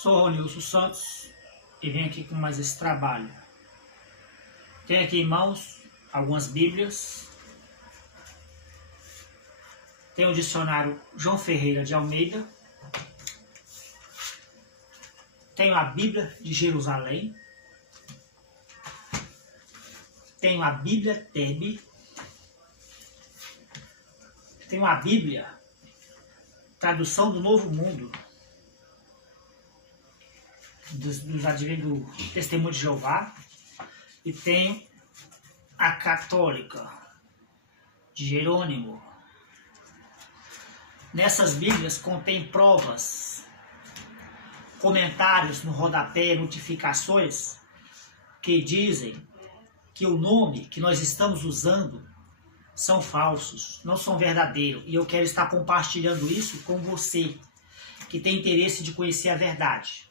Sou Ronilson Santos e venho aqui com mais esse trabalho. Tenho aqui em mãos algumas bíblias. Tenho o dicionário João Ferreira de Almeida. Tenho a Bíblia de Jerusalém. Tenho a Bíblia Tebe. Tenho a Bíblia, tradução do Novo Mundo, dos adventos do Testemunho de Jeová. E tenho a Católica, de Jerônimo. Nessas Bíblias contém provas, comentários no rodapé, notificações, que dizem que o nome que nós estamos usando são falsos, não são verdadeiros. E eu quero estar compartilhando isso com você, que tem interesse de conhecer a verdade.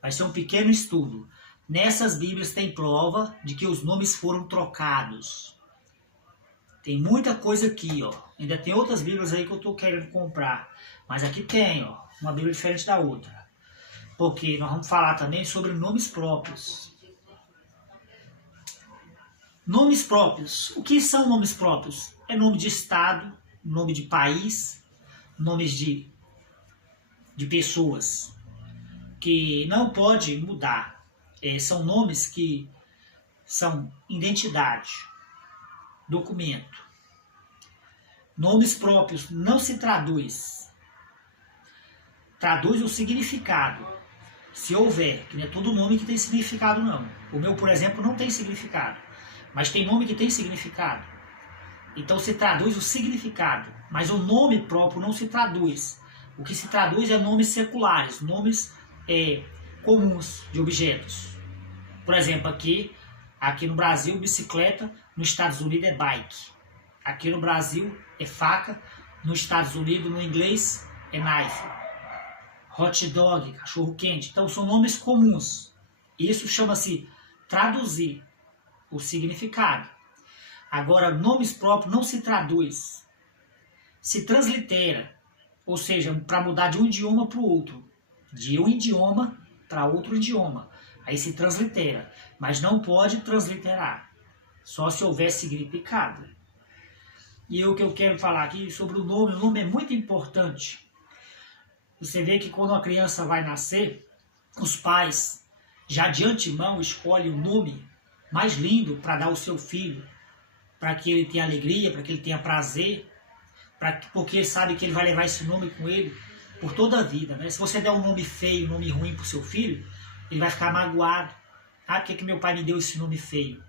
Vai ser um pequeno estudo. Nessas Bíblias tem prova de que os nomes foram trocados. Tem muita coisa aqui, ó. Ainda tem outras Bíblias aí que eu estou querendo comprar. Mas aqui tem, ó, uma Bíblia diferente da outra. Porque nós vamos falar também sobre nomes próprios. Nomes próprios. O que são nomes próprios? É nome de estado, nome de país, nomes de pessoas que não pode mudar. São nomes que são identidade, documento. Nomes próprios não se traduz. Traduz o significado. Se houver, que não é todo nome que tem significado não. O meu, por exemplo, não tem significado. Mas tem nome que tem significado. Então se traduz o significado. Mas o nome próprio não se traduz. O que se traduz é nomes seculares, nomes comuns de objetos. Por exemplo, aqui no Brasil, bicicleta, nos Estados Unidos é bike. Aqui no Brasil é faca, nos Estados Unidos, no inglês, é knife. Hot dog, cachorro quente. Então são nomes comuns. Isso chama-se traduzir o significado. Agora, nomes próprios não se traduz. Se translitera. Ou seja, para mudar de um idioma para o outro. De um idioma para outro idioma. Aí se translitera. Mas não pode transliterar. Só se houver significado. E o que eu quero falar aqui sobre o nome é muito importante. Você vê que quando uma criança vai nascer, os pais já de antemão escolhem o nome mais lindo para dar ao seu filho. Para que ele tenha alegria, para que ele tenha prazer. Porque ele sabe que ele vai levar esse nome com ele por toda a vida, né? Se você der um nome feio, um nome ruim para o seu filho, ele vai ficar magoado. Ah, por que meu pai me deu esse nome feio?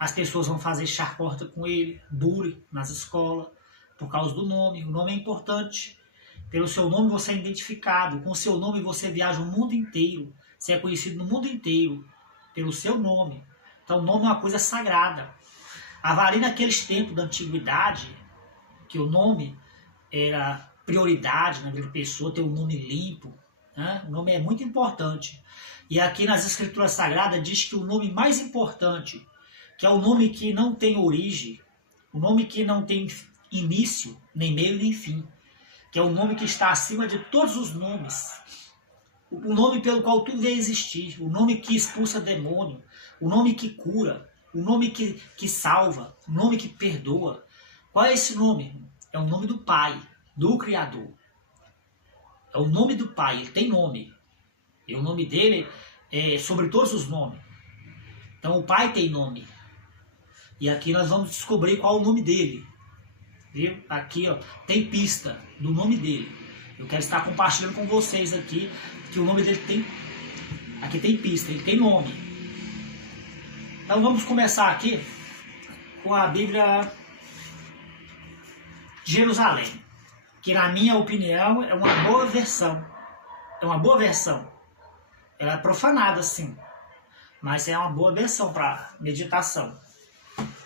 As pessoas vão fazer chacota com ele, bullying nas escolas, por causa do nome. O nome é importante. Pelo seu nome você é identificado. Com o seu nome você viaja o mundo inteiro. Você é conhecido no mundo inteiro pelo seu nome. Então o nome é uma coisa sagrada. Avalie naqueles tempos da antiguidade, que o nome era prioridade na vida da pessoa, ter um nome limpo. Né? O nome é muito importante. E aqui nas Escrituras Sagradas diz que o nome mais importante, que é o nome que não tem origem, o nome que não tem início, nem meio, nem fim, que é o nome que está acima de todos os nomes, o nome pelo qual tudo veio existir, o nome que expulsa demônio, o nome que cura, o nome que salva, o nome que perdoa. Qual é esse nome? É o nome do Pai, do Criador. É o nome do Pai, ele tem nome. E o nome dele é sobre todos os nomes. Então o Pai tem nome. E aqui nós vamos descobrir qual é o nome dele. Viu? Aqui ó, tem pista do nome dele. Eu quero estar compartilhando com vocês aqui que o nome dele tem... Aqui tem pista, ele tem nome. Então vamos começar aqui com a Bíblia de Jerusalém, que na minha opinião é uma boa versão. É uma boa versão. Ela é profanada sim, mas é uma boa versão para meditação.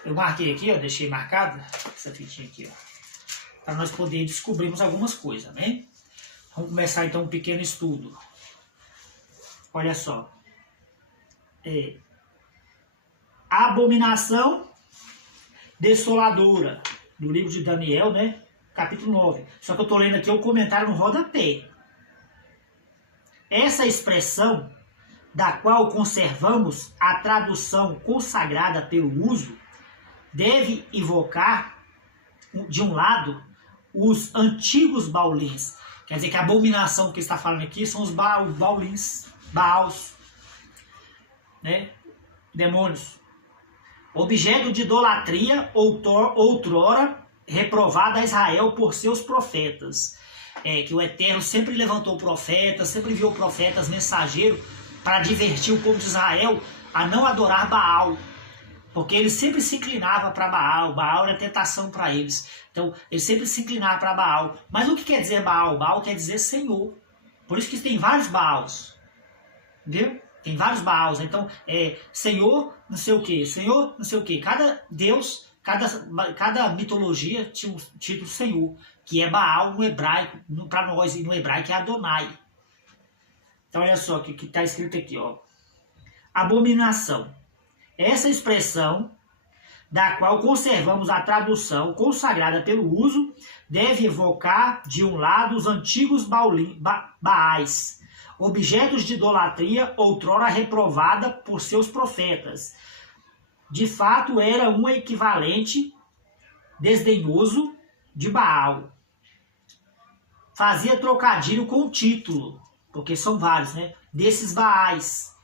Eu marquei aqui, ó, deixei marcada essa fitinha aqui, ó, para nós poder descobrirmos algumas coisas, né? Vamos começar então um pequeno estudo. Olha só. Abominação desoladora, do livro de Daniel, né? Capítulo 9. Só que eu estou lendo aqui o comentário no rodapé. Essa expressão, da qual conservamos a tradução consagrada pelo uso, deve invocar, de um lado, os antigos baulins. Quer dizer que a abominação que está falando aqui são os baulins, baals, né? Demônios. Objeto de idolatria outrora reprovada a Israel por seus profetas. Que o Eterno sempre levantou profetas, sempre enviou profetas, mensageiros, para divertir o povo de Israel a não adorar Baal. Porque eles sempre se inclinavam para Baal. Baal era tentação para eles. Então, eles sempre se inclinavam para Baal. Mas o que quer dizer Baal? Baal quer dizer Senhor. Por isso que tem vários Baals. Entendeu? Tem vários Baals. Então, Senhor não sei o que. Senhor não sei o que. Cada Deus, cada mitologia tinha um título Senhor. Que é Baal no hebraico. Para nós, no hebraico é Adonai. Então, olha só o que está escrito aqui. Ó. Abominação. Essa expressão, da qual conservamos a tradução consagrada pelo uso, deve evocar, de um lado, os antigos Baais, objetos de idolatria outrora reprovada por seus profetas. De fato, era um equivalente desdenhoso de Baal. Fazia trocadilho com o título, porque são vários, né? Desses Baais,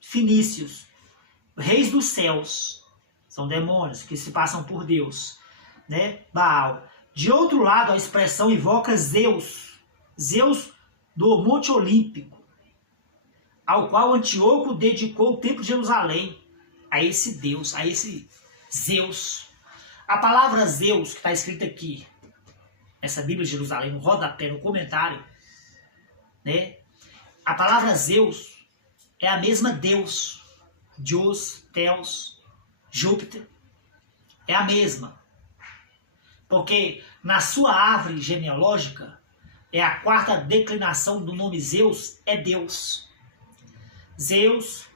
fenícios. Reis dos céus, são demônios que se passam por Deus, né? Baal. De outro lado, a expressão invoca Zeus, Zeus do Monte Olímpico, ao qual Antíoco dedicou o templo de Jerusalém, a esse Deus, a esse Zeus. A palavra Zeus, que está escrita aqui, nessa Bíblia de Jerusalém, no rodapé, no comentário, né? A palavra Zeus é a mesma Deus. Deus, Theos, Júpiter, é a mesma. Porque na sua árvore genealógica, é a quarta declinação do nome Zeus, é Deus. Zeus,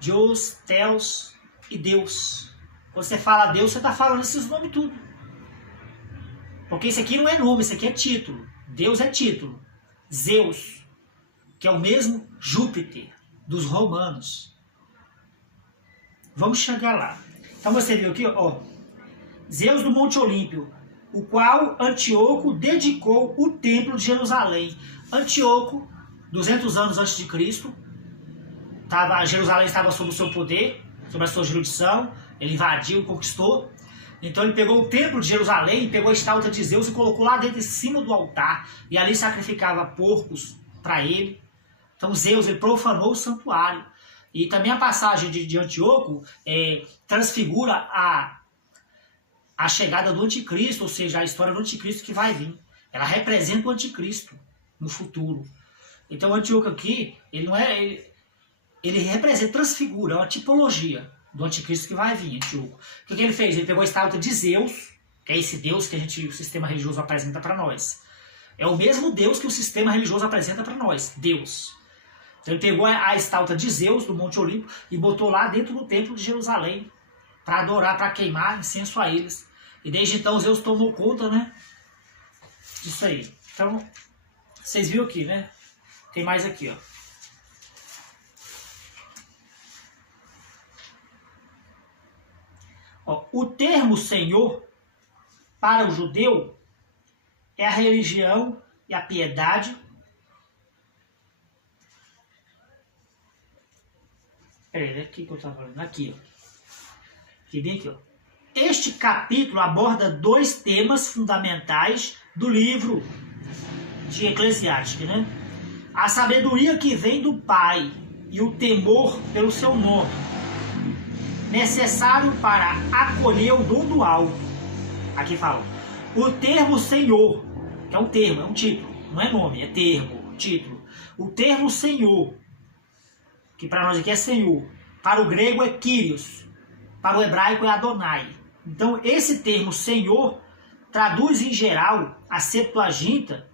Deus, Theos e Deus. Quando você fala Deus, você está falando esses nomes tudo. Porque isso aqui não é nome, isso aqui é título. Deus é título. Zeus, que é o mesmo Júpiter dos romanos. Vamos chegar lá. Então você viu aqui, ó, Zeus do Monte Olímpio, o qual Antíoco dedicou o templo de Jerusalém. Antíoco, 200 anos antes de Cristo, Jerusalém estava sob o seu poder, sob a sua jurisdição, ele invadiu, conquistou. Então ele pegou o templo de Jerusalém, pegou a estátua de Zeus e colocou lá dentro, em cima do altar, e ali sacrificava porcos para ele. Então Zeus, ele profanou o santuário. E também a passagem de Antíoco transfigura a chegada do anticristo, ou seja, a história do anticristo que vai vir. Ela representa o anticristo no futuro. Então o Antíoco aqui, ele representa, transfigura, é uma tipologia do anticristo que vai vir, Antíoco. O que ele fez? Ele pegou a estátua de Zeus, que é esse Deus que o sistema religioso apresenta para nós. É o mesmo Deus que o sistema religioso apresenta para nós, Deus. Então ele pegou a estátua de Zeus, do Monte Olimpo, e botou lá dentro do templo de Jerusalém, para adorar, para queimar incenso a eles. E desde então Zeus tomou conta, né, disso aí. Então, vocês viram aqui, né? Tem mais aqui, ó. O termo Senhor, para o judeu, é a religião e a piedade. Peraí, aqui que eu estava falando. Aqui, ó. Aqui, bem aqui, ó. Este capítulo aborda dois temas fundamentais do livro de Eclesiastes, né? A sabedoria que vem do Pai e o temor pelo seu nome, necessário para acolher o dom do alto. Aqui fala, o termo Senhor, que é um termo, é um título, não é nome, é termo, título. O termo Senhor, que para nós aqui é Senhor, para o grego é Kyrios, para o hebraico é Adonai. Então esse termo Senhor traduz em geral a Septuaginta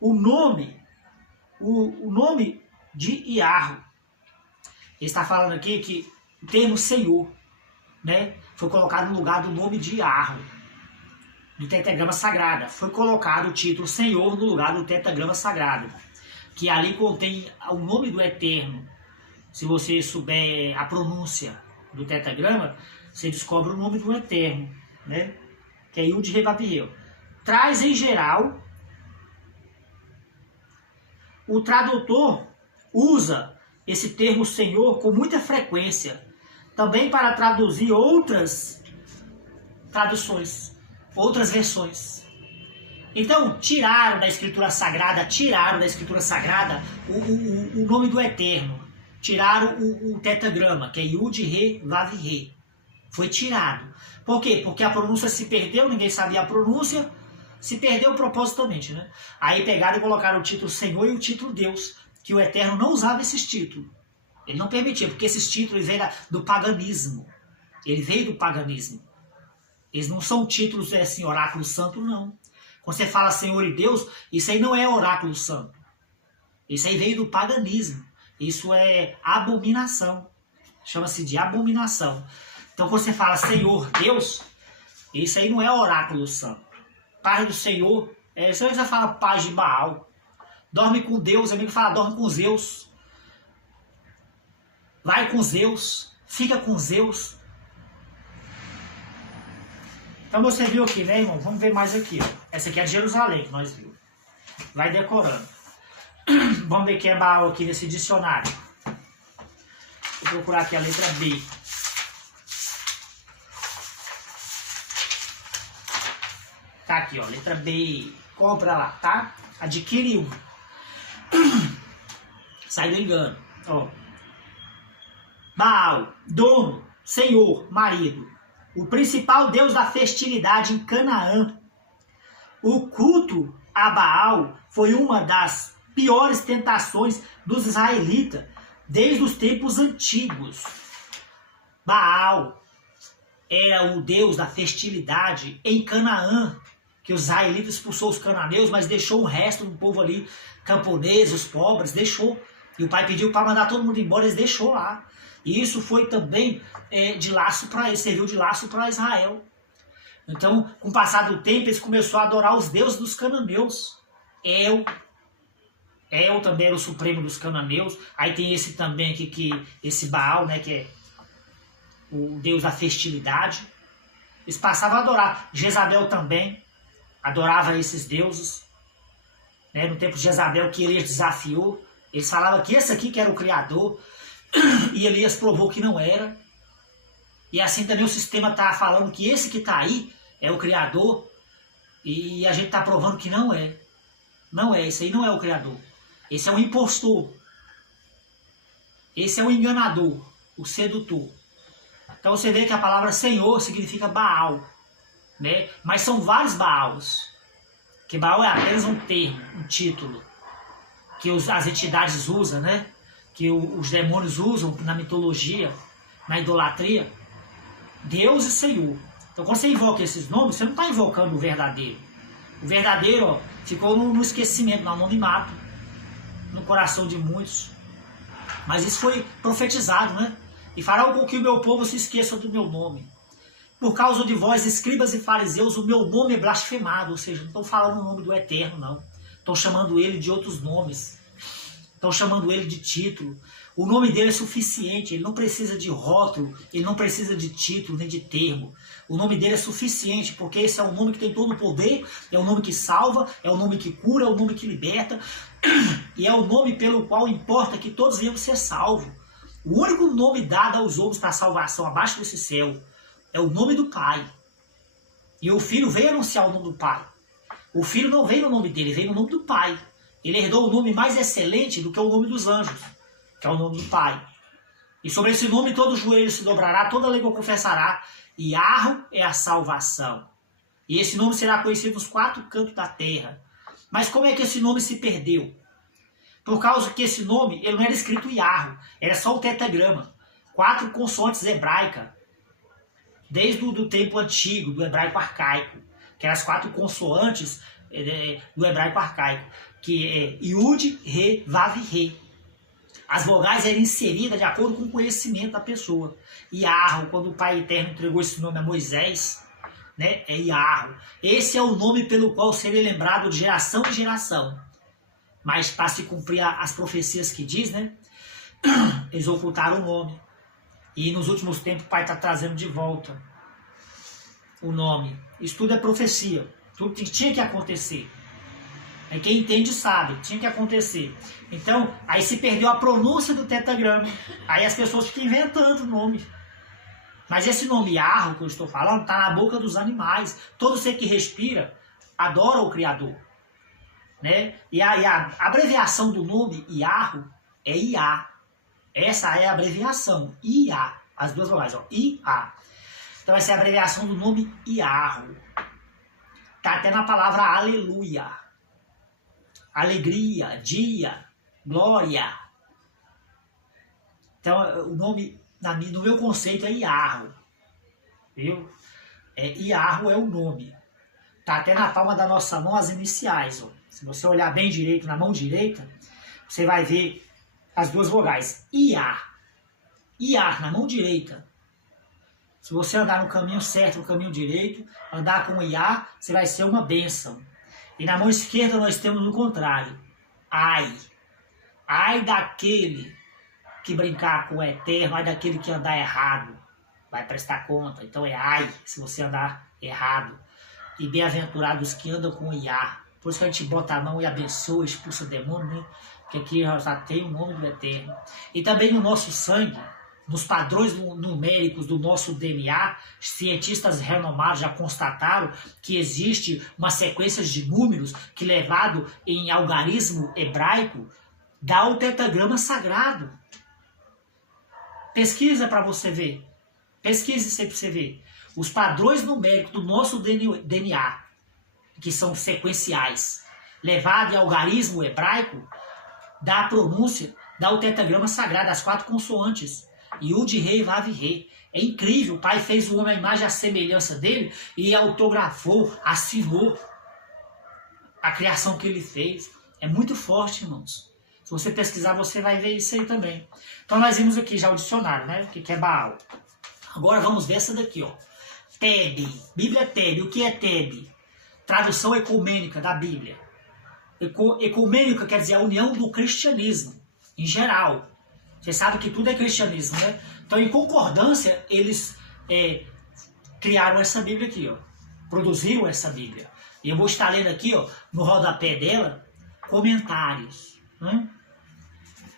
o nome de Iarro. Ele está falando aqui que o termo Senhor, né, foi colocado no lugar do nome de Iarro, do tetragrama sagrado. Foi colocado o título Senhor no lugar do tetragrama sagrado. que ali contém o nome do Eterno. Se você souber a pronúncia do tetragrama, você descobre o nome do Eterno, né? Que é Yud He Vav He. Traz em geral, o tradutor usa esse termo Senhor com muita frequência, também para traduzir outras traduções, outras versões. Então, tiraram da Escritura Sagrada o nome do Eterno. Tiraram o tetragrama, que é Yud He Vav He. Foi tirado. Por quê? Porque a pronúncia se perdeu, ninguém sabia a pronúncia, se perdeu propositalmente, né? Aí pegaram e colocaram o título Senhor e o título Deus, que o Eterno não usava esses títulos. Ele não permitia, porque esses títulos vêm do paganismo. Ele veio do paganismo. Eles não são títulos assim, oráculo santo, não. Quando você fala Senhor e Deus, isso aí não é oráculo santo. Isso aí veio do paganismo. Isso é abominação. Chama-se de abominação. Então quando você fala Senhor, Deus, isso aí não é oráculo santo. Paz do Senhor, você já fala paz de Baal. Dorme com Deus, amigo fala dorme com Zeus. Vai com Zeus, fica com Zeus. Então você viu aqui, né, irmão? Vamos ver mais aqui. Ó. Essa aqui é de Jerusalém que nós vimos. Vai decorando. Vamos ver quem é Baal aqui nesse dicionário. Vou procurar aqui a letra B. Tá aqui, ó, letra B. Compra lá, tá? Adquire um. Sai do engano. Ó. Baal, dono, senhor, marido. O principal deus da fertilidade em Canaã. O culto a Baal foi uma das piores tentações dos israelitas desde os tempos antigos. Baal era o deus da fertilidade em Canaã, que os israelitas expulsou os cananeus, mas deixou o resto do povo ali, camponeses, os pobres, deixou. E o pai pediu para mandar todo mundo embora, eles deixou lá. E isso foi também de laço para eles, serviu de laço para Israel. Então, com o passar do tempo, eles começaram a adorar os deuses dos cananeus. El também era o supremo dos cananeus. Aí tem esse também aqui, esse Baal, né, que é o deus da fertilidade. Eles passavam a adorar. Jezabel também adorava esses deuses. Né, no tempo de Jezabel, que Elias desafiou. Eles falavam que esse aqui que era o Criador. E Elias provou que não era. E assim também o sistema está falando que esse que está aí é o Criador. E a gente está provando que não é. Não é, esse aí não é o Criador. Esse é o impostor. Esse é o enganador, o sedutor. Então você vê que a palavra Senhor significa Baal. Né? Mas são vários Baals. Que Baal é apenas um termo, um título. Que as entidades usam, né? Que os demônios usam na mitologia, na idolatria. Deus e Senhor. Então quando você invoca esses nomes, você não está invocando o verdadeiro. O verdadeiro, ó, ficou no esquecimento, no anonimato, no coração de muitos. Mas isso foi profetizado, né? E fará com que o meu povo se esqueça do meu nome. Por causa de vós, escribas e fariseus, o meu nome é blasfemado. Ou seja, não estão falando o nome do Eterno, não. Estão chamando ele de outros nomes. Estão chamando ele de título. O nome dele é suficiente, ele não precisa de rótulo, ele não precisa de título, nem de termo. O nome dele é suficiente, porque esse é o nome que tem todo o poder, é o nome que salva, é o nome que cura, é o nome que liberta, e é o nome pelo qual importa que todos venham ser salvos. O único nome dado aos homens para salvação abaixo desse céu é o nome do Pai. E o Filho veio anunciar o nome do Pai. O Filho não veio no nome dele, veio no nome do Pai. Ele herdou o nome mais excelente do que o nome dos anjos, que é o nome do Pai. E sobre esse nome todo joelho se dobrará, toda língua confessará, e Yahweh é a salvação. E esse nome será conhecido nos 4 cantos da terra. Mas como é que esse nome se perdeu? Por causa que esse nome, ele não era escrito Yahweh, era só o tetragrama. 4 consoantes hebraicas, desde o tempo antigo, do hebraico arcaico, que eram as 4 consoantes do hebraico arcaico, que é Yud, Re, Vav, Re. As vogais eram inseridas de acordo com o conhecimento da pessoa. Yahweh, quando o Pai Eterno entregou esse nome a Moisés, né, é Yahweh. Esse é o nome pelo qual seria lembrado de geração em geração. mas para se cumprir as profecias que diz, né? Eles ocultaram o nome. E nos últimos tempos o Pai está trazendo de volta o nome. Isso tudo é profecia. Tudo que tinha que acontecer. Quem entende sabe, tinha que acontecer. Então, aí se perdeu a pronúncia do tetragrama. Aí as pessoas ficam inventando o nome. Mas esse nome Yahweh que eu estou falando está na boca dos animais. Todo ser que respira adora o Criador. Né? E a abreviação do nome Yahweh é Iá. Essa é a abreviação, Iá. As duas vogais, ó, Iá. Então essa é a abreviação do nome Yahweh. Está até na palavra aleluia. Alegria, dia, glória. Então o nome, no meu conceito, é Yahweh. Viu? Yahweh é o nome. Está até na palma da nossa mão as iniciais. Ó. Se você olhar bem direito, na mão direita, você vai ver as duas vogais. Iá. Iá, na mão direita. Se você andar no caminho certo, no caminho direito, andar com Iá, você vai ser uma bênção. E na mão esquerda nós temos o contrário. Ai. Ai daquele que brincar com o eterno, ai daquele que andar errado. Vai prestar conta. Então é ai, se você andar errado. E bem-aventurados que andam com Iá. Por isso que a gente bota a mão e abençoa, expulsa o demônio, né? Porque aqui já tem o nome do Eterno. E também no nosso sangue, nos padrões numéricos do nosso DNA, cientistas renomados já constataram que existe uma sequência de números que, levado em algarismo hebraico, dá o tetragrama sagrado. Pesquisa para você ver. Pesquise para você ver. Os padrões numéricos do nosso DNA, que são sequenciais, levado em algarismo hebraico, dá a pronúncia, dá o tetragrama sagrado, as 4 consoantes. Yud, Rei, Vav, Rei. É incrível, o Pai fez o homem à imagem e à semelhança dele e autografou, assinou a criação que ele fez. É muito forte, irmãos. Se você pesquisar, você vai ver isso aí também. Então nós vimos aqui já o dicionário, né? O que é Baal. Agora vamos ver essa daqui, ó. Tebe, Bíblia Tebe. O que é Tebe? Tradução ecumênica da Bíblia. Ecumênica quer dizer a união do cristianismo, em geral. Você sabe que tudo é cristianismo, né? Então, em concordância, eles criaram essa Bíblia aqui, ó. Produziram essa Bíblia. E eu vou estar lendo aqui, ó, no rodapé dela, comentários, né?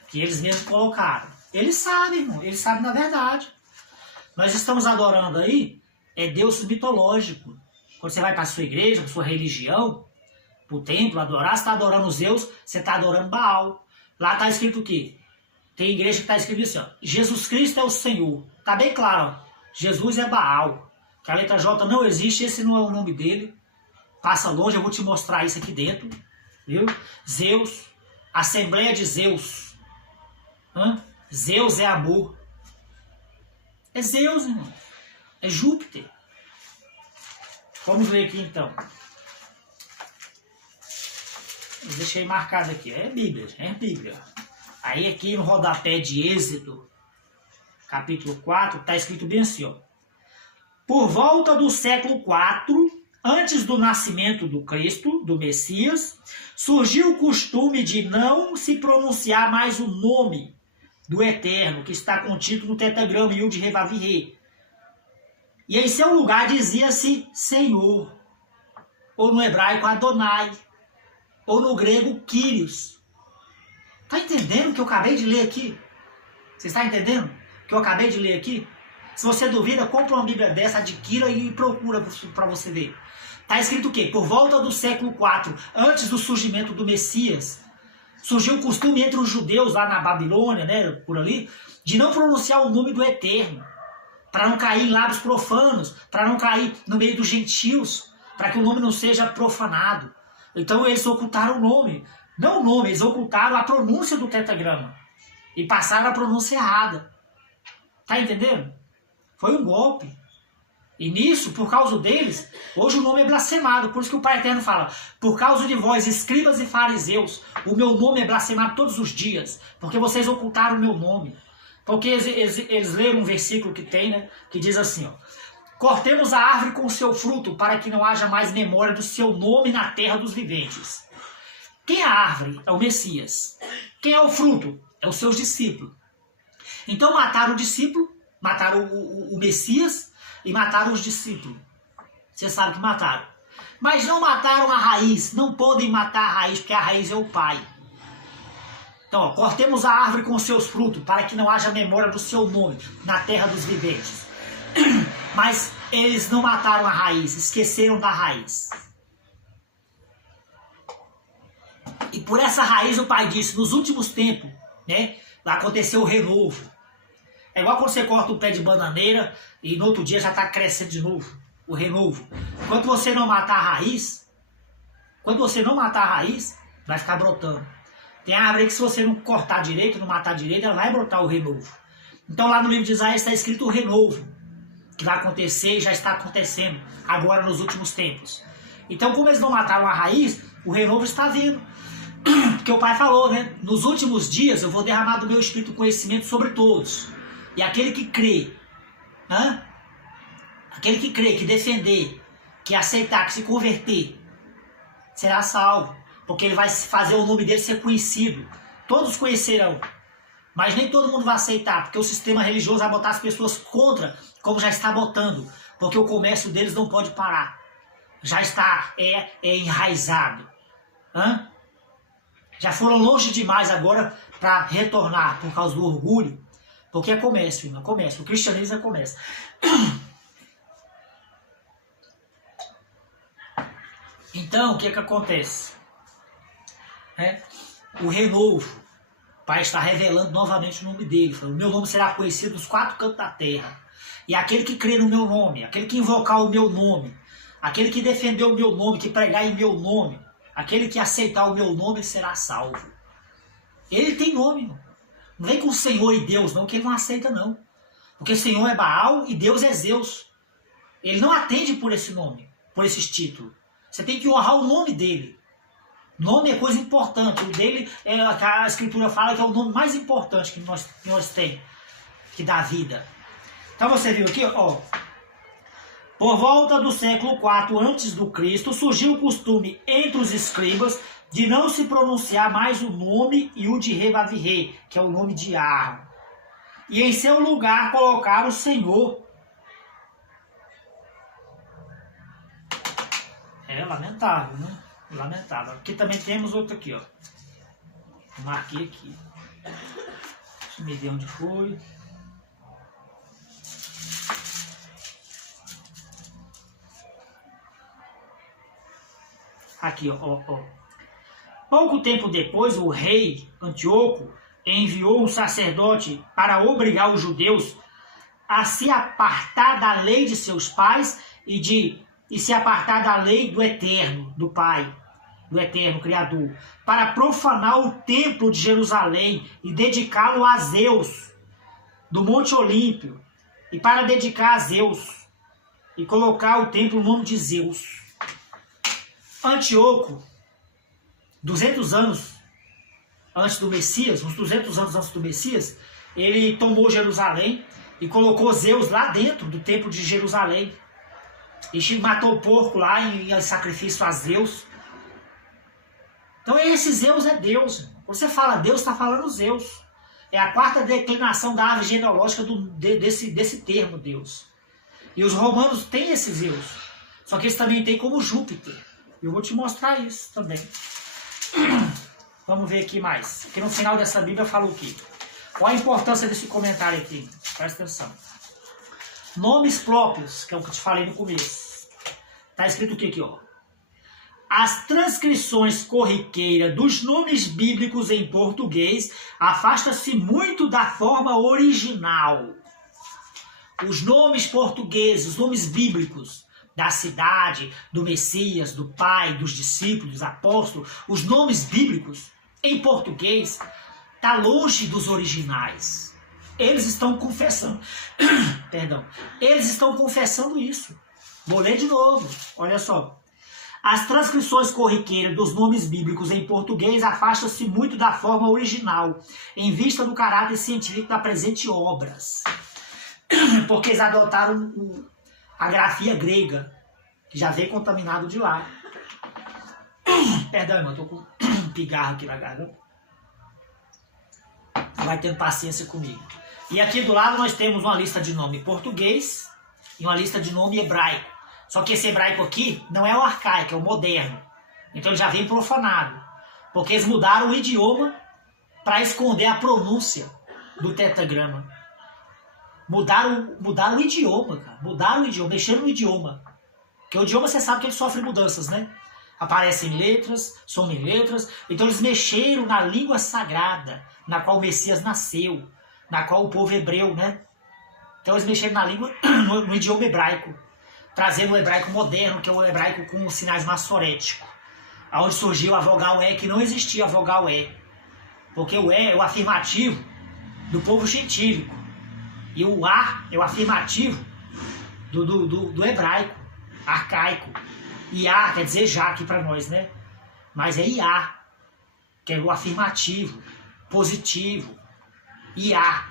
Que eles mesmos colocaram. Eles sabem, irmão. Eles sabem da verdade. Nós estamos adorando aí deuses mitológicos. Quando você vai para a sua igreja, para a sua religião, para o templo, adorar, você está adorando os Zeus, você está adorando Baal. Lá está escrito o quê? Tem igreja que está escrito assim, ó, Jesus Cristo é o Senhor. Está bem claro, ó, Jesus é Baal. Que a letra J não existe, esse não é o nome dele. Passa longe, eu vou te mostrar isso aqui dentro. Viu? Zeus, Assembleia de Zeus. Zeus é amor. É Zeus, irmão. É Júpiter. Vamos ler aqui então. Eu deixei marcado aqui. É Bíblia, é Bíblia. Aí aqui no rodapé de Êxodo, capítulo 4, está escrito bem assim, ó. Por volta do século 4, antes do nascimento do Cristo, do Messias, surgiu o costume de não se pronunciar mais o nome do Eterno, que está contido no tetragrama Yud, Re, Vav, Re. E em seu lugar dizia-se Senhor, ou no hebraico Adonai, ou no grego Kyrios. Está entendendo o que eu acabei de ler aqui? Você está entendendo o que eu acabei de ler aqui? Se você duvida, compra uma Bíblia dessa, adquira e procura para você ver. Está escrito o quê? Por volta do século 4, antes do surgimento do Messias, surgiu o costume entre os judeus lá na Babilônia, né, por ali, de não pronunciar o nome do Eterno, para não cair em lábios profanos, para não cair no meio dos gentios, para que o nome não seja profanado. Então eles ocultaram o nome. Não o nome, eles ocultaram a pronúncia do tetragrama. E passaram a pronúncia errada. Tá entendendo? Foi um golpe. E nisso, por causa deles, hoje o nome é blasfemado. Por isso que o Pai Eterno fala, por causa de vós, escribas e fariseus, o meu nome é blasfemado todos os dias, porque vocês ocultaram o meu nome. Porque eles leram um versículo que tem, né, que diz assim, ó, cortemos a árvore com o seu fruto, para que não haja mais memória do seu nome na terra dos viventes. Quem é a árvore? É o Messias. Quem é o fruto? É os seus discípulos. Então mataram o discípulo, mataram o Messias e mataram os discípulos. Você sabe que mataram. Mas não mataram a raiz. Não podem matar a raiz, porque a raiz é o Pai. Então, ó, cortemos a árvore com seus frutos, para que não haja memória do seu nome na terra dos viventes. Mas eles não mataram a raiz, esqueceram da raiz. E por essa raiz o Pai disse, nos últimos tempos, né, vai acontecer o renovo. É igual quando você corta um pé de bananeira e no outro dia já está crescendo de novo, o renovo. Quando você não matar a raiz, vai ficar brotando. Tem árvore que se você não cortar direito, não matar direito, ela vai brotar o renovo. Então lá no livro de Isaías está escrito o renovo, que vai acontecer e já está acontecendo agora nos últimos tempos. Então como eles não mataram a raiz, o renovo está vindo. Porque o Pai falou, né? Nos últimos dias eu vou derramar do meu Espírito conhecimento sobre todos. E aquele que crê, aquele que crê, que defender, que aceitar, que se converter, será salvo. Porque ele vai fazer o nome dele ser conhecido. Todos conhecerão. Mas nem todo mundo vai aceitar, porque o sistema religioso vai botar as pessoas contra, como já está botando. Porque o comércio deles não pode parar. Já está enraizado. Já foram longe demais agora para retornar por causa do orgulho. Porque é comércio, irmão, é comércio. O cristianismo é comércio. Então, o que acontece? O renovo. O Pai está revelando novamente o nome dele. O meu nome será conhecido nos 4 cantos da terra. E aquele que crê no meu nome, aquele que invocar o meu nome, aquele que defender o meu nome, que pregar em meu nome, aquele que aceitar o meu nome será salvo. Ele tem nome, irmão. Não vem com Senhor e Deus, não, que ele não aceita, não. Porque Senhor é Baal e Deus é Zeus. Ele não atende por esse nome, por esses títulos. Você tem que honrar o nome dele. Nome é coisa importante. O dele, a Escritura fala que é o nome mais importante que nós temos, que dá vida. Então você viu aqui, ó. Por volta do século IV a.C., surgiu o costume entre os escribas de não se pronunciar mais o nome e o de Revavirê, que é o nome de Arro. E em seu lugar colocar o Senhor. É lamentável, né? Lamentável. Aqui também temos outro aqui, ó. Marquei aqui. Deixa eu me ver onde foi. Aqui, ó. Pouco tempo depois, o rei Antíoco enviou um sacerdote para obrigar os judeus a se apartar da lei de seus pais e se apartar da lei do Eterno, do Pai, do Eterno Criador, para profanar o templo de Jerusalém e dedicá-lo a Zeus, do Monte Olímpio, e para dedicar a Zeus, e colocar o templo no nome de Zeus. Antíoco, 200 anos antes do Messias, uns 200 anos antes do Messias, ele tomou Jerusalém e colocou Zeus lá dentro do templo de Jerusalém. E matou o porco lá em sacrifício a Zeus. Então esse Zeus é Deus. Quando você fala Deus, está falando Zeus. É a 4ª declinação da árvore genealógica desse termo Deus. E os romanos têm esse Zeus. Só que eles também têm como Júpiter. Eu vou te mostrar isso também. Vamos ver aqui mais. Aqui no final dessa Bíblia fala o quê? Qual a importância desse comentário aqui? Presta atenção. Nomes próprios, que é o que eu te falei no começo. Está escrito o que aqui, ó? As transcrições corriqueiras dos nomes bíblicos em português afastam-se muito da forma original. Os nomes portugueses, os nomes bíblicos, da cidade, do Messias, do Pai, dos discípulos, dos apóstolos, os nomes bíblicos em português está longe dos originais. Eles estão confessando. Perdão. Eles estão confessando isso. Vou ler de novo. Olha só. As transcrições corriqueiras dos nomes bíblicos em português afastam-se muito da forma original, em vista do caráter científico da presente obras. Porque eles adotaram a grafia grega, que já veio contaminado de lá. Perdão, irmão, tô com pigarro aqui na garganta. Vai tendo paciência comigo. E aqui do lado nós temos uma lista de nome português e uma lista de nome hebraico. Só que esse hebraico aqui não é o arcaico, é o moderno. Então ele já vem profanado. Porque eles mudaram o idioma para esconder a pronúncia do tetragrama. Mudaram o idioma, cara. Mudaram o idioma, mexeram no idioma. Porque o idioma você sabe que ele sofre mudanças, né? Aparecem letras, somem letras. Então eles mexeram na língua sagrada, na qual o Messias nasceu, na qual o povo hebreu, né? Então eles mexeram na língua, no idioma hebraico, trazendo o hebraico moderno, que é o hebraico com sinais maçoréticos. Onde surgiu a vogal E, que não existia a vogal E. Porque o E é o afirmativo do povo gentílico. E o A é o afirmativo do hebraico, arcaico. Iá quer dizer já aqui para nós, né? Mas é Iá, que é o afirmativo, positivo. Iá.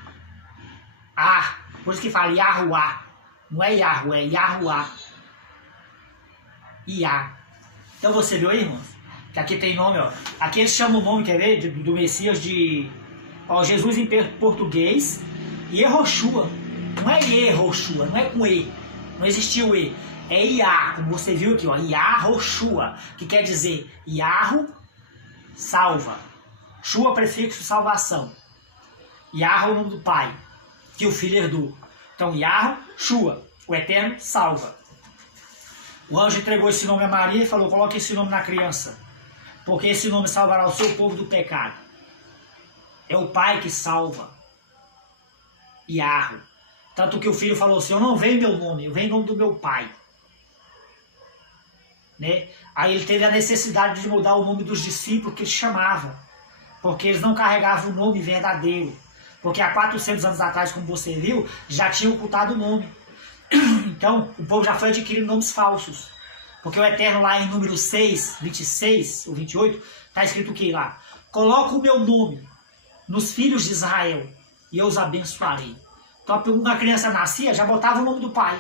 A. Por isso que fala Yahuá. Não é Yahu, é Yahuá. Iá. Então você viu aí, irmão? Que aqui tem nome, ó. Aqui eles chamam o nome, quer ver? Do Messias de... Ó, Jesus em português. Yehoshua. Não é Yehoshua, não é com E. Não existia o E. É Iá, como você viu aqui, ó. Yahoshua, que quer dizer Yahu, salva. Shua, prefixo salvação. Yahu é o nome do Pai, que o Filho herdou. Então, Yahoshua, o Eterno, salva. O anjo entregou esse nome a Maria e falou, coloque esse nome na criança, porque esse nome salvará o seu povo do pecado. É o Pai que salva. Yahu. Tanto que o filho falou assim, eu não venho em meu nome, eu venho em nome do meu Pai. Né? Aí ele teve a necessidade de mudar o nome dos discípulos que ele chamava, porque eles não carregavam o nome verdadeiro. Porque há 400 anos atrás, como você viu, já tinham ocultado o nome. Então, o povo já foi adquirindo nomes falsos. Porque o Eterno lá em número 6, 26 ou 28, está escrito o que lá? Coloca o meu nome nos filhos de Israel e eu os abençoarei. Então, uma criança nascia, já botava o nome do pai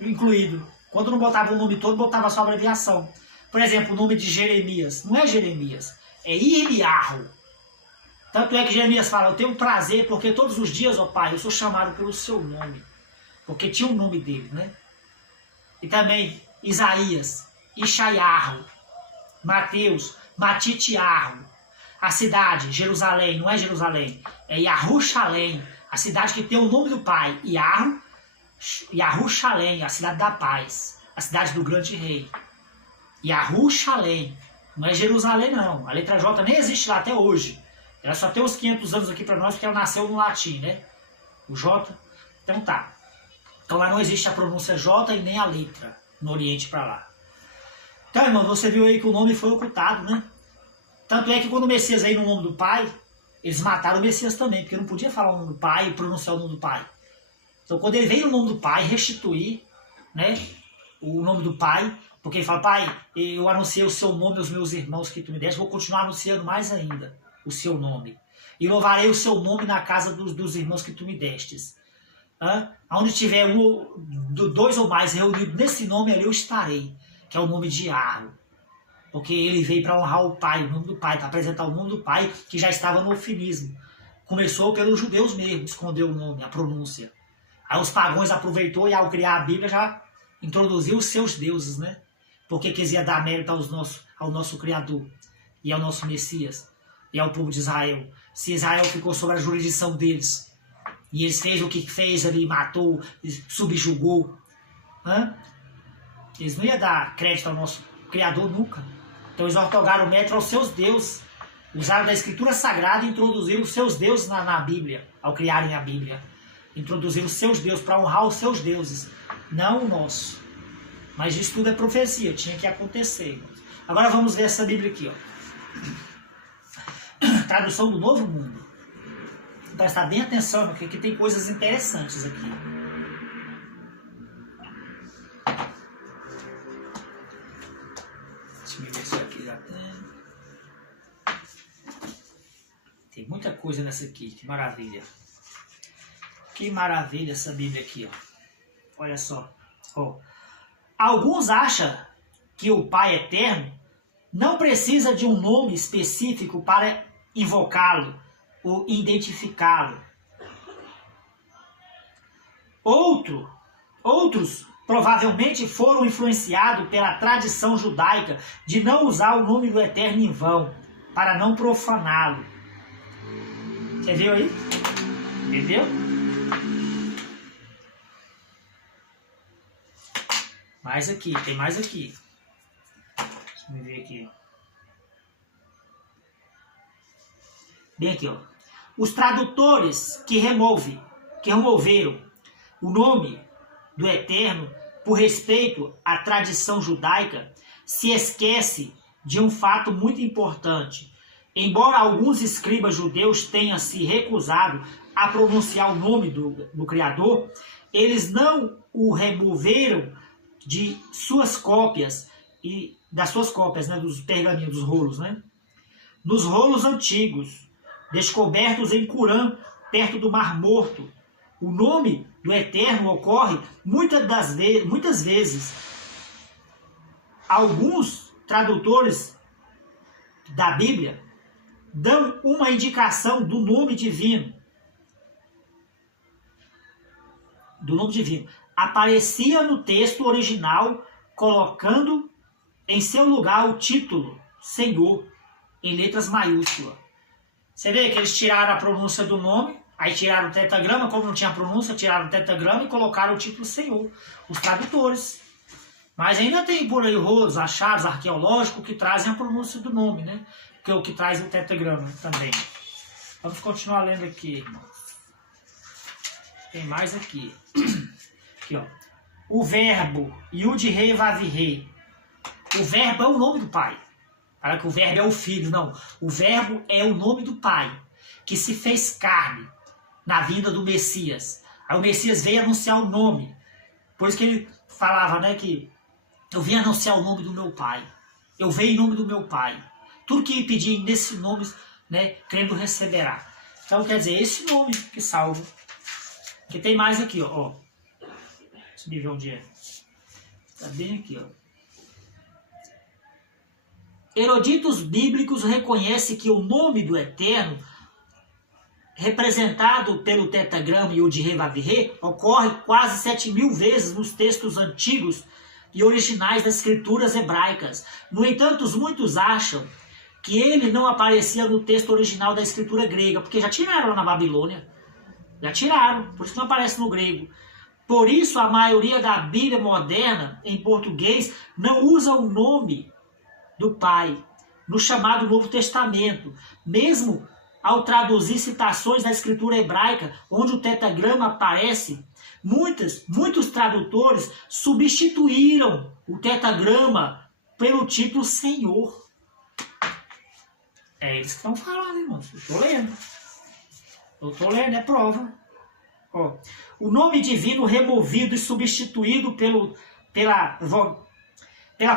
incluído. Quando não botava o nome todo, botava só a abreviação. Por exemplo, o nome de Jeremias. Não é Jeremias, é Irmiarro. Tanto é que Jeremias fala, eu tenho prazer, porque todos os dias, ó Pai, eu sou chamado pelo seu nome. Porque tinha o nome dele, né? E também Isaías, Ishaiarro, Mateus, Matitiarro. A cidade, Jerusalém, não é Jerusalém, é Yahushalém. A cidade que tem o nome do Pai, Yahushalém, a cidade da paz, a cidade do grande rei. Yahushalém, não é Jerusalém não, a letra J nem existe lá até hoje. Ela só tem uns 500 anos aqui para nós, porque ela nasceu no latim, né? O J, então tá. Então lá não existe a pronúncia J e nem a letra, no Oriente para lá. Então, irmão, você viu aí que o nome foi ocultado, né? Tanto é que quando o Messias veio no nome do Pai, eles mataram o Messias também, porque não podia falar o nome do Pai e pronunciar o nome do Pai. Então quando ele veio no nome do Pai, restituir, né, o nome do Pai, porque ele fala, Pai, eu anunciei o seu nome aos meus irmãos que tu me deste, vou continuar anunciando mais ainda o seu nome. E louvarei o seu nome na casa dos irmãos que tu me destes. Onde tiver dois ou mais reunidos nesse nome, ali eu estarei, que é o nome de Yahweh. Porque ele veio para honrar o Pai, o nome do Pai, para apresentar o nome do Pai, que já estava no ofinismo. Começou pelos judeus mesmo, escondeu o nome, a pronúncia. Aí os pagãos aproveitou e ao criar a Bíblia já introduziu os seus deuses, né? Porque quisia dar mérito ao nosso Criador e ao nosso Messias e ao povo de Israel. Se Israel ficou sob a jurisdição deles e eles fez o que fez ali, matou, subjugou, eles não iam dar crédito ao nosso Criador nunca. Então eles ortogaram mérito aos seus deuses, usaram da Escritura Sagrada e introduziram os seus deuses na Bíblia, ao criarem a Bíblia. Introduziram os seus deuses para honrar os seus deuses, não o nosso. Mas isso tudo é profecia, tinha que acontecer. Irmãos. Agora vamos ver essa Bíblia aqui, ó. Tradução do Novo Mundo. Prestar bem atenção, porque aqui tem coisas interessantes aqui. Deixa eu ver se aqui já tem. Tem muita coisa nessa aqui, que maravilha. Que maravilha essa Bíblia aqui, ó. Olha só. Ó. Alguns acham que o Pai Eterno não precisa de um nome específico para invocá-lo ou identificá-lo. Outros provavelmente foram influenciados pela tradição judaica de não usar o nome do Eterno em vão, para não profaná-lo. Você viu aí? Entendeu? Mais aqui, tem mais aqui. Deixa eu ver aqui. Bem aqui, ó. Os tradutores que removeram o nome do Eterno por respeito à tradição judaica se esquece de um fato muito importante. Embora alguns escribas judeus tenham se recusado a pronunciar o nome do Criador, eles não o removeram de suas cópias e das suas cópias, né, dos pergaminhos, dos rolos, né? Nos rolos antigos, descobertos em Qumran, perto do Mar Morto, o nome do Eterno ocorre muitas vezes. Alguns tradutores da Bíblia dão uma indicação do nome divino. Aparecia no texto original, colocando em seu lugar o título Senhor, em letras maiúsculas. Você vê que eles tiraram a pronúncia do nome, aí tiraram o tetragrama, como não tinha pronúncia, tiraram o tetragrama e colocaram o título Senhor, os tradutores. Mas ainda tem por aí rolos, achados arqueológicos que trazem a pronúncia do nome, né? Que é o que traz o tetragrama também. Vamos continuar lendo aqui, irmãos. Tem mais aqui. Aqui, ó. O verbo, Yud-Rei Vav-Rei. O verbo é o nome do Pai. Para que o verbo é o Filho, não. O verbo é o nome do Pai, que se fez carne na vinda do Messias. Aí o Messias veio anunciar o nome. Por isso que ele falava, né, que eu vim anunciar o nome do meu Pai. Eu venho em nome do meu Pai. Tudo que pedir nesse nome, né, crendo receberá. Então, quer dizer, esse nome que salva. Que tem mais aqui, ó. Deixa eu ver onde é. Tá bem aqui, ó. Eruditos bíblicos reconhecem que o nome do Eterno, representado pelo tetragrama Yud-Rei Vav-Rei, ocorre quase 7.000 vezes nos textos antigos e originais das escrituras hebraicas. No entanto, muitos acham que ele não aparecia no texto original da escritura grega, porque já tiraram lá na Babilônia. Já tiraram, por isso que não aparece no grego. Por isso, a maioria da Bíblia moderna, em português, não usa o nome do Pai no chamado Novo Testamento, mesmo ao traduzir citações da escritura hebraica, onde o tetragrama aparece. Muitos tradutores substituíram o tetragrama pelo título Senhor. É eles que estão falando, irmãos. Eu estou lendo, é prova. Ó, o nome divino removido e substituído pela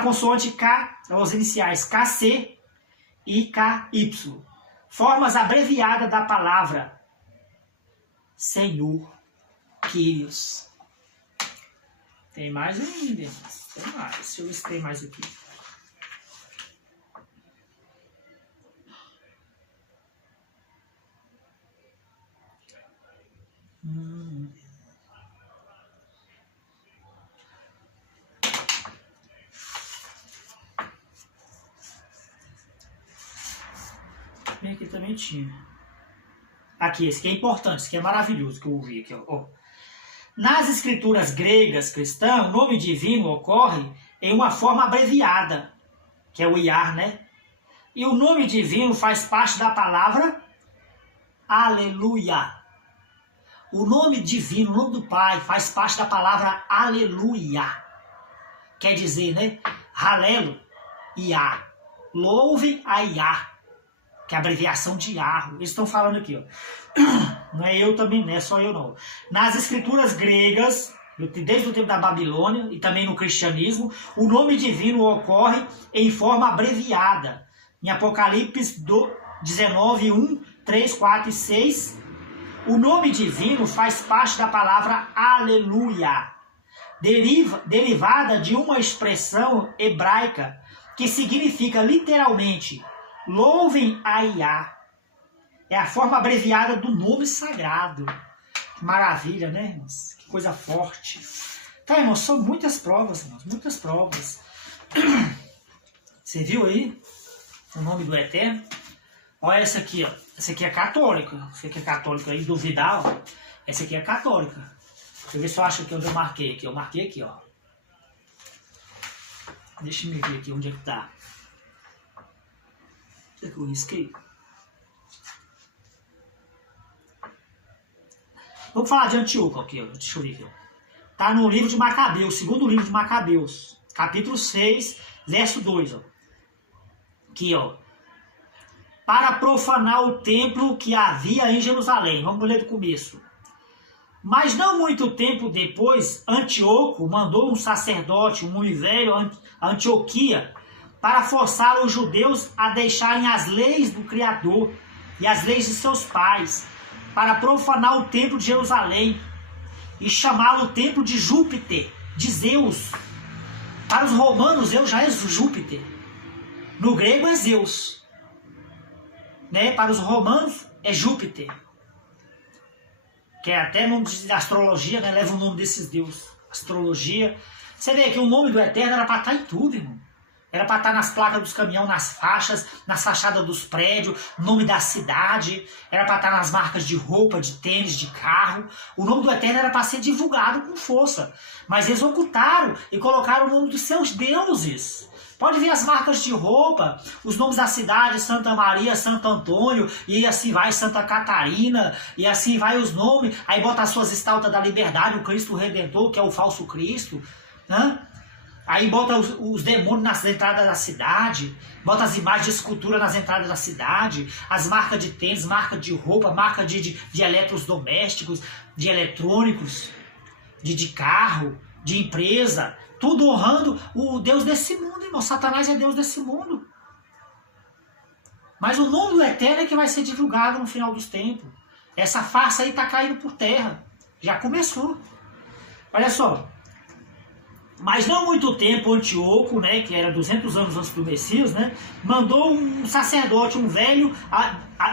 consoante K, os iniciais KC e KY. Formas abreviadas da palavra Senhor, Kyrios. Tem mais ainda, irmãos. Tem mais. Deixa eu ver se tem mais aqui. Bem, aqui também tinha. Aqui, esse aqui é importante, esse aqui é maravilhoso que eu ouvi aqui, ó. Nas escrituras gregas cristãs, o nome divino ocorre em uma forma abreviada, que é o Iar, né? E o nome divino faz parte da palavra Aleluia. O nome divino, o nome do Pai, faz parte da palavra Aleluia. Quer dizer, né? Halelo, Iá. Louve a Iá, que é a abreviação de Yahweh. Eles estão falando aqui, ó. Não é eu também, não é só eu não. Nas escrituras gregas, desde o tempo da Babilônia e também no cristianismo, o nome divino ocorre em forma abreviada. Em Apocalipse 19, 1, 3, 4 e 6, o nome divino faz parte da palavra Aleluia, derivada de uma expressão hebraica que significa literalmente louvem a Iá. É a forma abreviada do nome sagrado. Que maravilha, né, irmãos? Que coisa forte. Tá, irmãos, são muitas provas, irmãos, muitas provas. Você viu aí o nome do Eterno? Olha essa aqui, ó. Essa aqui é católica. Você que é católica aí, duvidar, ó. Essa aqui é católica. Deixa eu ver se eu acho que onde eu marquei aqui. Eu marquei aqui, ó. Deixa eu ver aqui onde é que tá. Será que eu risquei? Vamos falar de Antíoco aqui, ó. Deixa eu ver aqui, ó. Tá no livro de Macabeus, segundo livro de Macabeus, capítulo 6, verso 2, ó. Aqui, ó. Para profanar o templo que havia em Jerusalém. Vamos ler do começo. Mas não muito tempo depois, Antíoco mandou um sacerdote, um homem velho, a Antioquia, para forçar os judeus a deixarem as leis do Criador e as leis de seus pais, para profanar o templo de Jerusalém e chamá-lo templo de Júpiter, de Zeus. Para os romanos, Zeus já é Júpiter. No grego é Zeus. Né? Para os romanos é Júpiter. Que é até nome de astrologia, né? Leva o nome desses deuses. Astrologia. Você vê que o nome do Eterno era para estar em tudo, irmão. Era para estar nas placas dos caminhões, nas faixas, nas fachadas dos prédios, nome da cidade. Era para estar nas marcas de roupa, de tênis, de carro. O nome do Eterno era para ser divulgado com força. Mas eles ocultaram e colocaram o nome dos seus deuses. Pode ver as marcas de roupa, os nomes da cidade, Santa Maria, Santo Antônio, e assim vai Santa Catarina, e assim vai os nomes. Aí bota as suas estátuas da liberdade, o Cristo Redentor, que é o falso Cristo, né? Aí bota os demônios nas entradas da cidade, bota as imagens de escultura nas entradas da cidade, as marcas de tênis, marca de roupa, marca de eletrodomésticos, de eletrônicos, de carro, de empresa, tudo honrando o Deus desse mundo, irmão. Satanás é Deus desse mundo. Mas o nome do Eterno é que vai ser divulgado no final dos tempos. Essa farsa aí está caindo por terra. Já começou. Olha só. Mas não muito tempo, Antíoco, né, que era 200 anos antes do Messias, né, mandou um sacerdote, um velho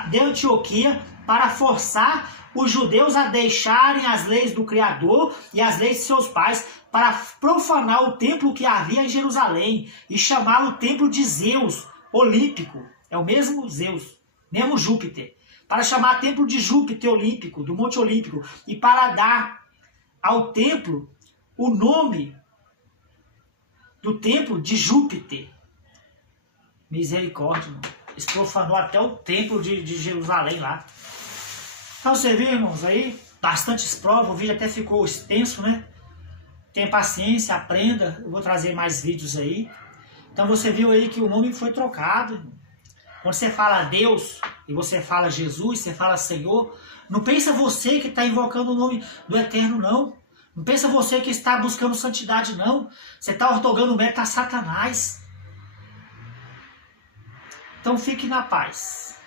de Antioquia, para forçar os judeus a deixarem as leis do Criador e as leis de seus pais, para profanar o templo que havia em Jerusalém e chamá-lo templo de Zeus, olímpico. É o mesmo Zeus, mesmo Júpiter. Para chamar templo de Júpiter olímpico, do Monte Olímpico, e para dar ao templo o nome do templo de Júpiter. Misericórdia, irmão. Eles profanou até o templo de Jerusalém lá. Então você viu, irmãos, aí, bastantes provas, o vídeo até ficou extenso, né? Tenha paciência, aprenda, eu vou trazer mais vídeos aí. Então você viu aí que o nome foi trocado, irmão. Quando você fala Deus, e você fala Jesus, você fala Senhor, não pensa você que está invocando o nome do Eterno, não. Não pensa você que está buscando santidade, não. Você está ortogando mérito a Satanás. Então fique na paz.